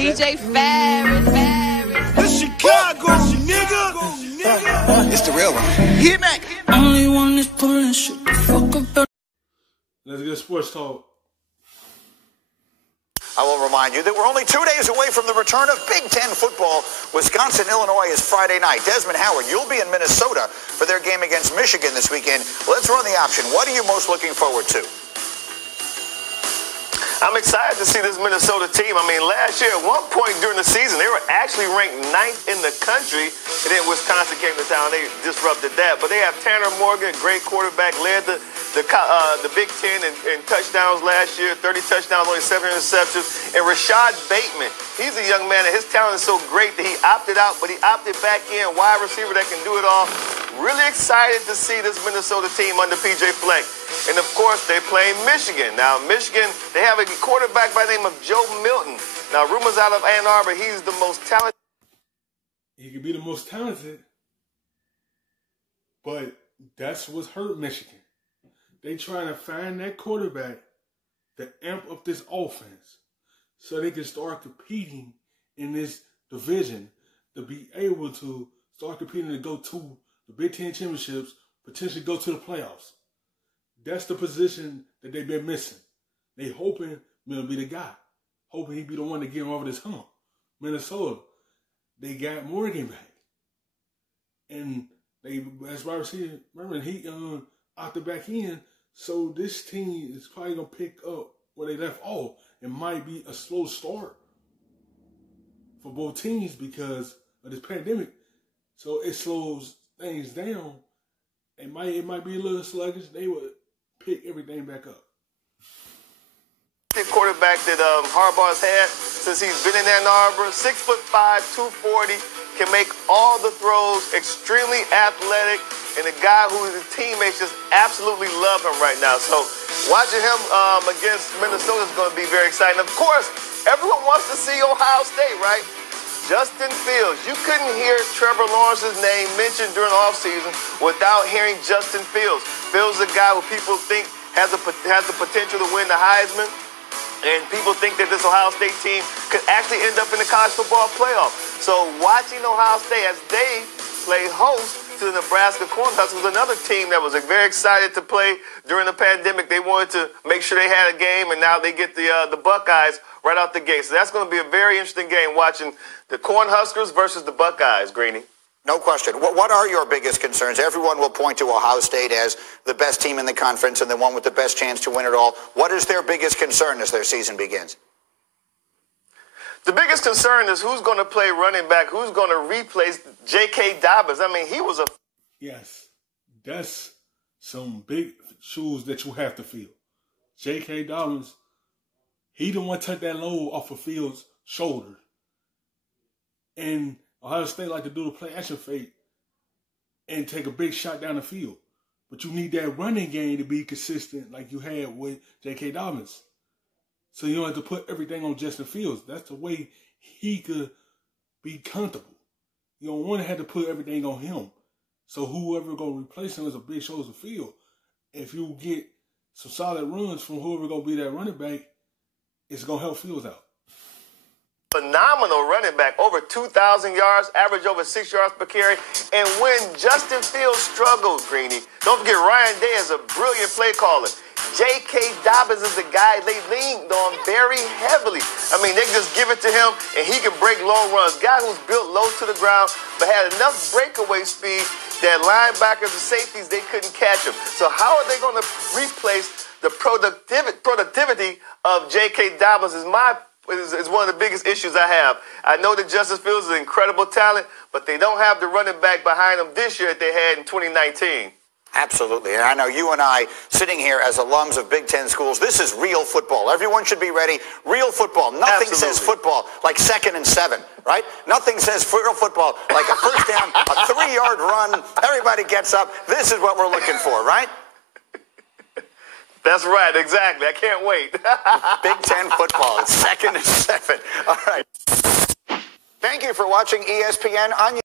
DJ Ferris. The Chicago nigga. It's the real one. Hit Mac. Only one is pulling shit. Fuck about. Let's get sports talk. I will remind you that we're only 2 days away from the return of Big Ten football. Wisconsin-Illinois is Friday night. Desmond Howard, you'll be in Minnesota for their game against Michigan this weekend. Let's run the option. What are you most looking forward to? I'm excited to see this Minnesota team. I mean, last year, at one point during the season, they were actually ranked 9th in the country, and then Wisconsin came to town. They disrupted that. But they have Tanner Morgan, great quarterback, led the Big Ten in touchdowns last year, 30 touchdowns, only 7 interceptions. And Rashad Bateman, he's a young man, and his talent is so great that he opted out, but he opted back in, wide receiver that can do it all. Really excited to see this Minnesota team under P.J. Fleck. And, of course, they play Michigan. Now, Michigan, they have a quarterback by the name of Joe Milton. Now, rumors out of Ann Arbor, he's the most talented. He could be the most talented, but that's what's hurt Michigan. They trying to find that quarterback to amp up this offense so they can start competing in this division, to be able to start competing to go to the Big Ten championships, potentially go to the playoffs. That's the position that they've been missing. They hoping Mill be the guy. Hoping he be the one to get him over this hump. Minnesota, they got Morgan back. And that's why I was saying, remember, he opted back in. So this team is probably going to pick up where they left off. It might be a slow start for both teams because of this pandemic. So it slows things down. It might be a little sluggish. They would pick everything back up. The quarterback that Harbaugh's had since he's been in Ann Arbor, 6'5", 240, can make all the throws, extremely athletic, and a guy who his teammates just absolutely love him right now. So watching him against Minnesota is going to be very exciting. Of course, everyone wants to see Ohio State, right? Justin Fields. You couldn't hear Trevor Lawrence's name mentioned during the offseason without hearing Justin Fields. Fields is a guy who people think has the potential to win the Heisman. And people think that this Ohio State team could actually end up in the college football playoff. So watching Ohio State as they play host to the Nebraska Cornhuskers, another team that was very excited to play during the pandemic. They wanted to make sure they had a game, and now they get the Buckeyes right out the gate. So that's going to be a very interesting game, watching the Cornhuskers versus the Buckeyes, Greeny. No question. What are your biggest concerns? Everyone will point to Ohio State as the best team in the conference and the one with the best chance to win it all. What is their biggest concern as their season begins? The biggest concern is who's going to play running back, who's going to replace J.K. Dobbins. I mean, he was a... Yes, that's some big shoes that you have to fill. J.K. Dobbins, he the one took that load off of Fields' shoulder. And Ohio State like to do the play action fake and take a big shot down the field. But you need that running game to be consistent like you had with J.K. Dobbins. So you don't have to put everything on Justin Fields. That's the way he could be comfortable. You don't want to have to put everything on him. So whoever going to replace him is a big shows of field. If you get some solid runs from whoever going to be that running back, it's going to help Fields out. Phenomenal running back, over 2,000 yards, average over 6 yards per carry. And when Justin Fields struggled, Greeny, don't forget Ryan Day is a brilliant play caller. J.K. Dobbins is the guy they leaned on very heavily. I mean, they just give it to him, and he can break long runs. Guy who's built low to the ground, but had enough breakaway speed that linebackers and safeties, they couldn't catch him. So how are they going to replace the productivity of J.K. Dobbins is one of the biggest issues I have. I know that Justin Fields is an incredible talent, but they don't have the running back behind them this year that they had in 2019. Absolutely. And I know you and I, sitting here as alums of Big Ten schools, this is real football. Everyone should be ready. Real football. Nothing says football like 2nd and 7, right? Nothing says real football like a first down, a 3-yard run. Everybody gets up. This is what we're looking for, right? That's right. Exactly. I can't wait. Big Ten football. It's 2nd and 7. All right. Thank you for watching ESPN on